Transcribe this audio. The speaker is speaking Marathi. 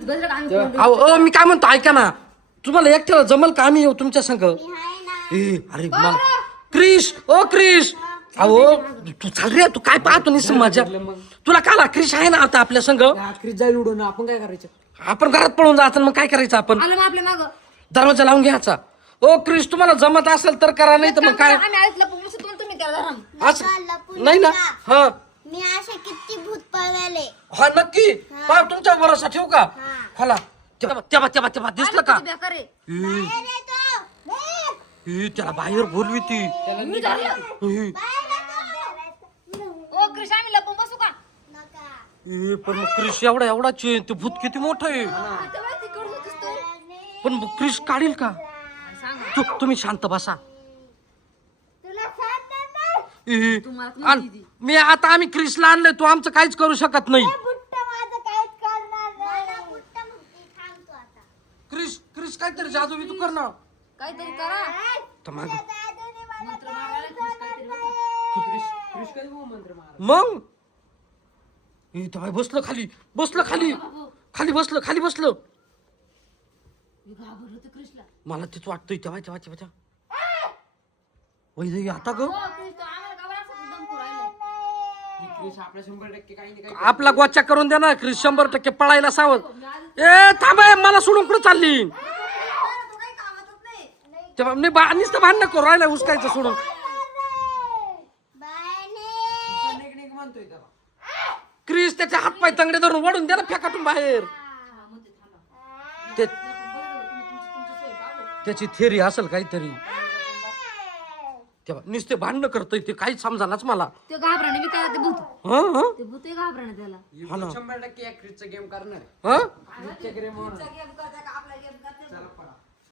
अहो मी काय म्हणतो ऐका ना, तुम्हाला एकट्याला जमल का आम्ही येऊ तुमच्या संग? अरे मला क्रिश, ओ क्रिश, अहो तू चाल रे, तू काय पाहतो निस माझ्या, तुला काला क्रिश आहे ना आता आपल्या संग. क्रिश जाईल उडून, आपण काय करायचं? आपण घरात पळून जायचं, मग काय करायचं आपण? आपल्या माग दरवाजा लावून घ्यायचा. ओ क्रिश तुम्हाला जमत असेल तर करा, नाही तर मग काय आम्ही आईला तुम्ही करा असं नाही ना. हा मी असे किती भूत पळवायले. हा नक्की पा तुमच्या भरोसा ठेवू का? होला तेव्हा दिसलं का? बेकार आहे. बाहेर येतो. त्याला बाहेर बोलवी ती. मी धरलं. ओ कृष्ण आम्ही लपून बसू का? नका. पण मग क्रिश एवढाच आहे, ते भूत किती मोठं आहे. आता बघ तिकडून होतीस तू. पण मग क्रिश काढील का? तुम्ही शांत बसा. तुला सांगत नाही. मी आता आम्ही क्रिशला आणलंय, तू आमचं काहीच करू शकत नाही. बुट्ट माझं काहीच करणार नाही. मला बुट्ट म्हणते, थांबतो आता. क्रिश काहीतरी जादू बी तू कर ना. काहीतरी करा. तर मागे दादाने मला मंत्र मारायला काहीच काहीतरी करणार होतं. नाही. क्रिश काय मंत्र मार. मग बसलं खाली बसलं. मी घाबरलो होतो कृष्णला. मला तेच वाटतंय तेव्हा वैदई आता ग ओ कृष्ण आम्हाला घाबरायचं दम करू राहिलं. क्रिश आपल्या 100% काही नाही काही. आपला गोचा करून दे ना. क्रिश 100% पळायला सावध. ए थांब, मला सोडून कुठं चालली? तू काही कामातच नाही. तेव्हा नुसतं भांडण करू राहिला उचकायचं सोडून. बायने. निघ म्हणतोय त्याला. क्रिश त्याचे हातपाय तंगडे धरून वडून दे ना फेकाटून बाहेर. त्याची थेरी असेल काहीतरी. तेव्हा नुसते भांडणं करतोय ते, काहीच समजानाच मला. ते घाबराने मी काय ते भूत. हं? ते भूत घाबराने त्याला. हा ना. 100% या क्रिशचा गेम करणार. हं? क्रिशचा गेम होणार.